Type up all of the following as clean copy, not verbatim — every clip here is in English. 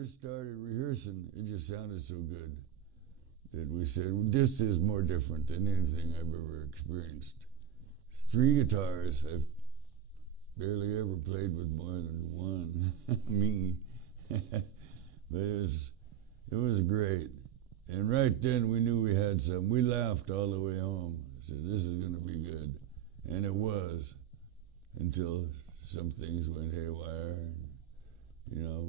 first started rehearsing, it just sounded so good that we said, this is more different than anything I've ever experienced. 3 guitars. I've barely ever played with more than one, me. But it was great. And right then we knew we had something. We laughed all the way home. Said, this is going to be good. And it was, until some things went haywire. And, you know,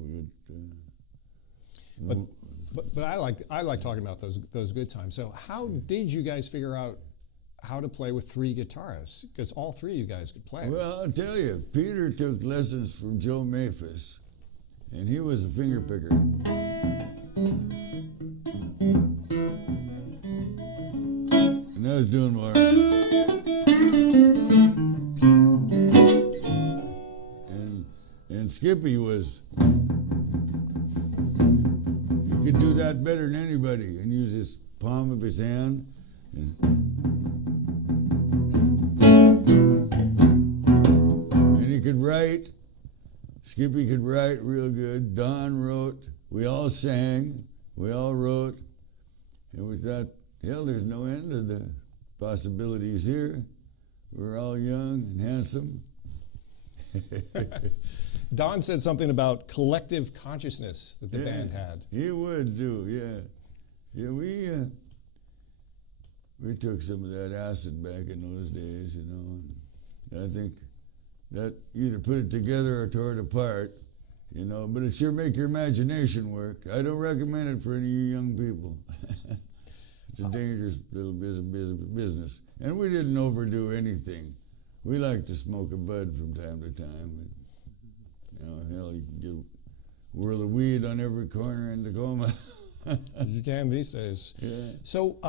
But I like talking about those good times. So how did you guys figure out how to play with 3 guitarists? Because all 3 of you guys could play. Well, I'll tell you, Peter took lessons from Joe Maphis, and he was a finger picker. And I was doing more. And Skippy was, he could do that better than anybody and use his palm of his hand. And he could write. Skippy could write real good. Don wrote. We all sang. We all wrote. And we thought, hell, there's no end to the possibilities here. We're all young and handsome. Don said something about collective consciousness that the band had. He would do, yeah. Yeah, we took some of that acid back in those days, you know. And I think that either put it together or tore it apart, you know. But it sure make your imagination work. I don't recommend it for any of you young people. It's a dangerous little business. And we didn't overdo anything. We like to smoke a bud from time to time. You know, hell, you can get a whirl of weed on every corner in Tacoma. You can these days. Yeah. So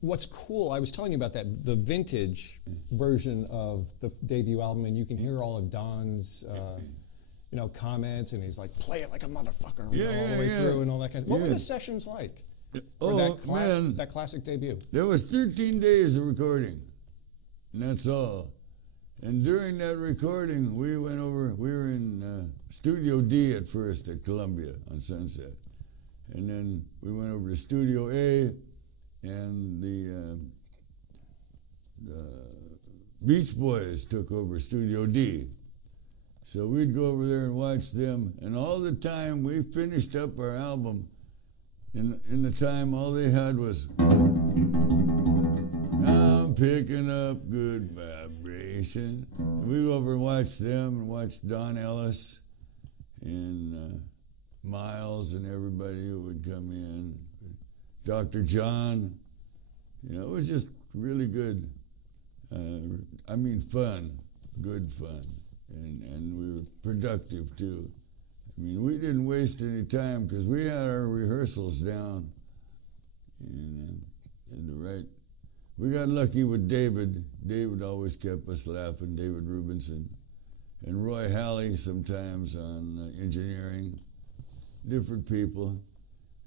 what's cool, I was telling you about that, the vintage version of the debut album, and you can hear all of Don's comments, and he's like, play it like a motherfucker all the way through and all that kind of stuff. What were the sessions like for that classic debut? There was 13 days of recording, and that's all. And during that recording, we were in Studio D at first at Columbia on Sunset. And then we went over to Studio A, and the Beach Boys took over Studio D. So we'd go over there and watch them, and all the time we finished up our album, in the time all they had was, I'm picking up good vibration. And we go over and watch them, and watch Don Ellis and Miles and everybody who would come in. Dr. John, you know, it was just really good. Fun, good fun. And we were productive too. I mean, we didn't waste any time because we had our rehearsals down. And we got lucky with David. David always kept us laughing, David Rubinson. And Roy Halley sometimes on engineering, different people.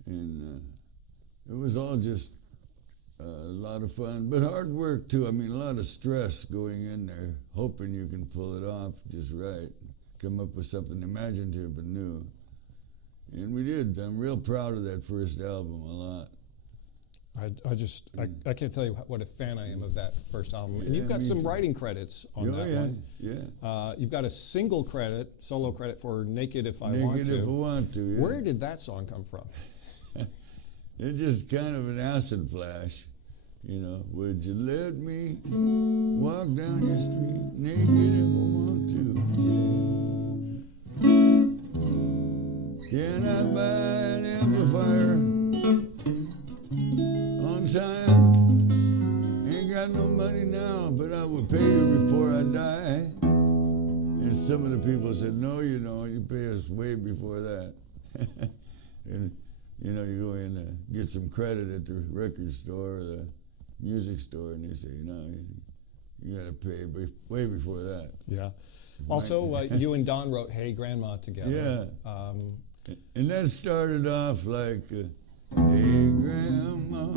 And it was all just a lot of fun, but hard work too. I mean, a lot of stress going in there, hoping you can pull it off just right, come up with something imaginative and new. And we did. I'm real proud of that first album a lot. I can't tell you what a fan I am of that first album. And you've got some writing credits on that one. Yeah. You've got a single credit, solo credit for Naked If I Want To. Naked If I Want To, yeah. Where did that song come from? It's just kind of an acid flash. You know, would you let me walk down your street naked if I want to? Yeah. Can I buy an amplifier on time? Ain't got no money now, but I will pay you before I die. And some of the people said, no, you don't. You pay us way before that. And, you know, you go in and get some credit at the record store or the music store, and they say, no, you got to pay way before that. Yeah. Also, you and Don wrote Hey Grandma together. Yeah. And that started off like, hey Grandma,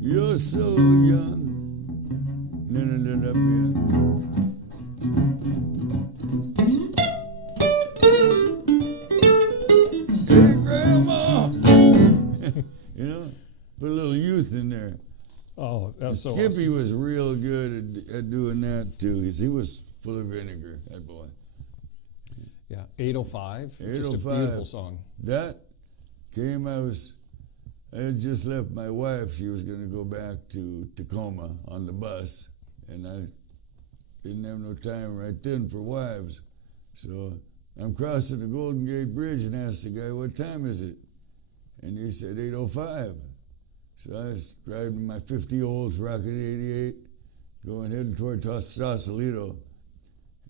you're so young. And then it ended up being, That's so Skippy awesome. was real good at doing that too. He was full of vinegar, that boy. Yeah, 805, just a 805. beautiful song. That came, I had just left my wife. She was going to go back to Tacoma on the bus, and I didn't have no time right then for wives. So I'm crossing the Golden Gate Bridge and asked the guy, what time is it? And he said 8:05. So I was driving my 50 Olds Rocket 88, going heading toward Sausalito.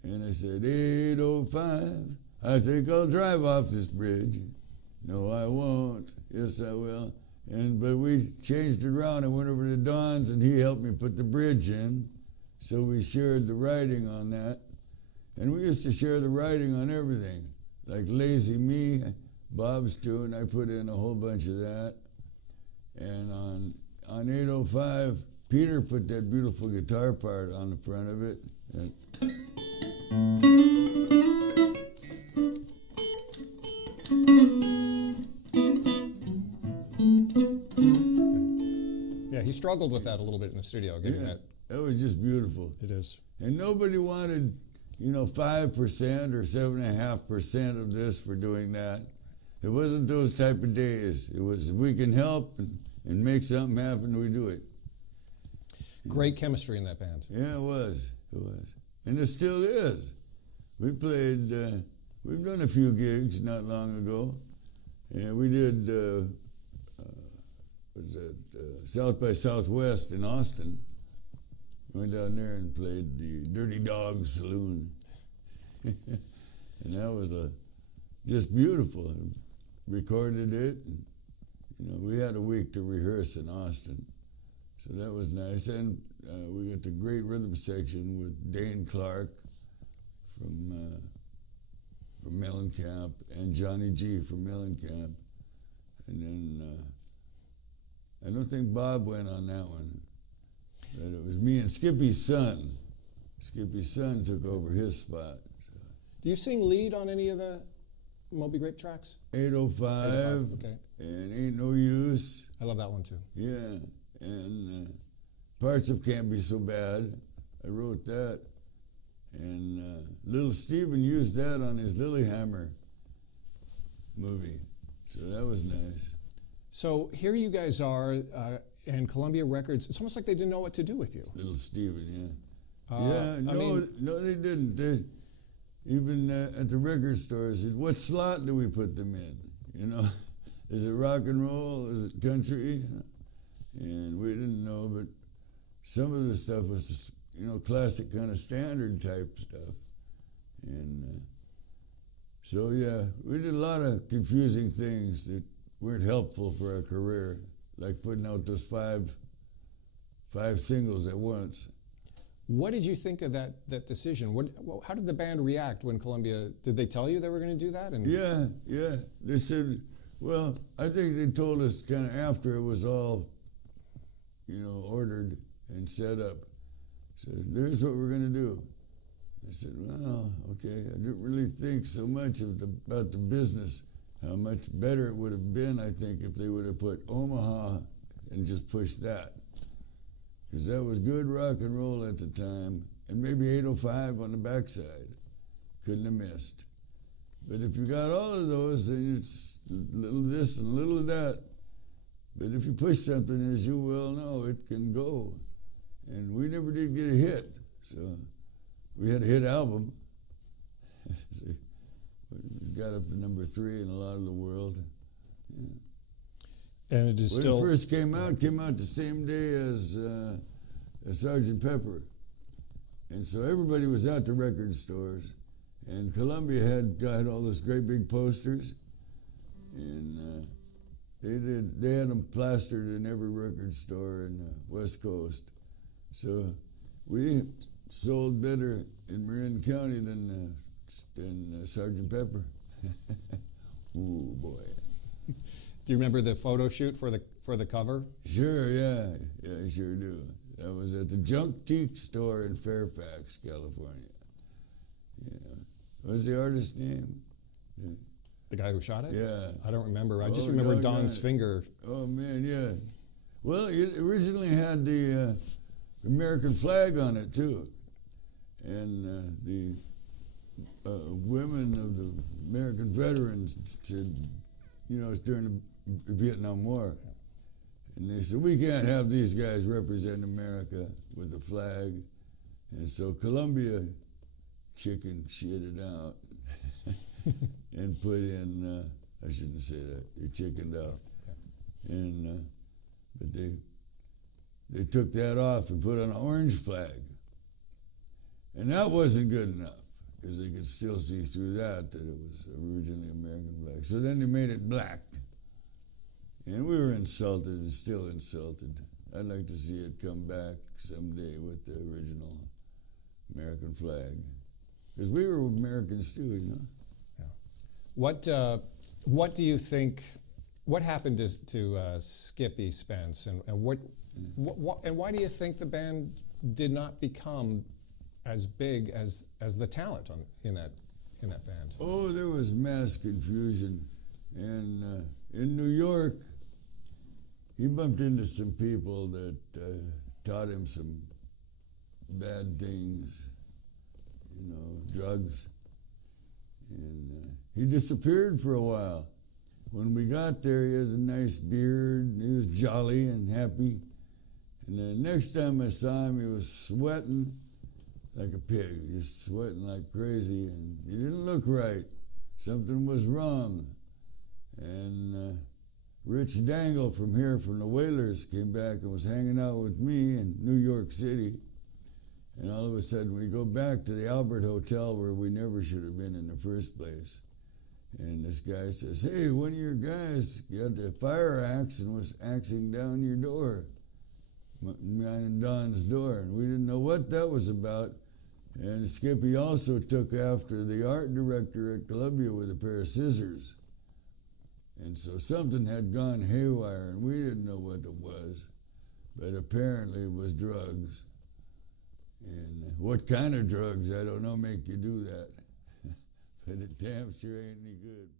And I said, 8:05, I think I'll drive off this bridge. No, I won't. Yes, I will. But we changed it around. I went over to Don's, and he helped me put the bridge in. So we shared the writing on that. And we used to share the writing on everything. Like Lazy Me, Bob's tune, I put in a whole bunch of that. And on 8:05, Peter put that beautiful guitar part on the front of it. Yeah, he struggled with that a little bit in the studio, getting Yeah, that. that was just beautiful. It is. And nobody wanted, 5% or 7.5% of this for doing that. It wasn't those type of days. It was, if we can help and make something happen, we do it. Great chemistry in that band. Yeah, it was. It was. And it still is. We played, we've done a few gigs not long ago. And we did, South by Southwest in Austin. Went down there and played the Dirty Dog Saloon. And that was just beautiful. Recorded it. And, we had a week to rehearse in Austin. So that was nice. And we got the great rhythm section with Dane Clark from Mellencamp and Johnny G from Mellencamp. And then I don't think Bob went on that one. But it was me and Skippy's son. Skippy's son took over his spot. Do you sing lead on any of the Moby Grape tracks? 8:05 okay. and Ain't No Use. I love that one too. Yeah, and Parts of Can't Be So Bad. I wrote that. And Little Steven used that on his Lilyhammer movie. So that was nice. So here you guys are, and Columbia Records, it's almost like they didn't know what to do with you. Little Steven, yeah. I No, they didn't. Even at the record stores, what slot do we put them in? Is it rock and roll? Is it country? And we didn't know, but some of the stuff was, classic kind of standard type stuff. And so, yeah, we did a lot of confusing things that weren't helpful for our career, like putting out those five singles at once. What did you think of that decision? How did the band react when Columbia, did they tell you they were going to do that? And Yeah. They said, well, I think they told us kind of after it was all, ordered and set up. Said, here's what we're going to do. I said, well, okay. I didn't really think so much about the business, how much better it would have been, I think, if they would have put Omaha and just pushed that. Because that was good rock and roll at the time, and maybe 8:05 on the backside. Couldn't have missed. But if you got all of those, then it's a little this and a little of that. But if you push something, as you well know, it can go. And we never did get a hit, so we had a hit album. We got up to number 3 in a lot of the world. Yeah. And it is When still... it first came out the same day as Sgt. Pepper. And so everybody was at the record stores. And Columbia had got all those great big posters. And they had them plastered in every record store in the West Coast. So we sold better in Marin County than Sgt. Pepper. Ooh, boy. Do you remember the photo shoot for the cover? Sure, yeah, I sure do. That was at the Junk Teak store in Fairfax, California. Yeah. What's the artist's name? The guy who shot it? Yeah. I don't remember. I just remember Don's finger. Oh, man, yeah. Well, it originally had the American flag on it too, and the women of the American veterans said, you know, it's during the Vietnam War, and they said we can't have these guys represent America with a flag, and so Columbia chicken shitted out and put in. I shouldn't say that. They chickened out, and but they took that off and put on an orange flag, and that wasn't good enough because they could still see through that it was originally American flag. So then they made it black, and we were insulted and still insulted. I'd like to see it come back someday with the original American flag, because we were Americans too, you know. Yeah. What do you think? What happened to Skippy Spence, and what and why do you think the band did not become as big as the talent in that band? Oh, there was mass confusion, and in New York, he bumped into some people that taught him some bad things, you know, drugs, and he disappeared for a while. When we got there, he had a nice beard, and he was jolly and happy. And the next time I saw him, he was sweating like a pig, just sweating like crazy, and he didn't look right. Something was wrong. And Rich Dangle from here, from the Wailers, came back and was hanging out with me in New York City. And all of a sudden, we go back to the Albert Hotel where we never should have been in the first place. And this guy says, hey, one of your guys got a fire axe and was axing down your door, mine and Don's door. And we didn't know what that was about. And Skippy also took after the art director at Columbia with a pair of scissors. And so something had gone haywire, and we didn't know what it was. But apparently it was drugs. And what kind of drugs, I don't know, make you do that. But it damn sure ain't any good.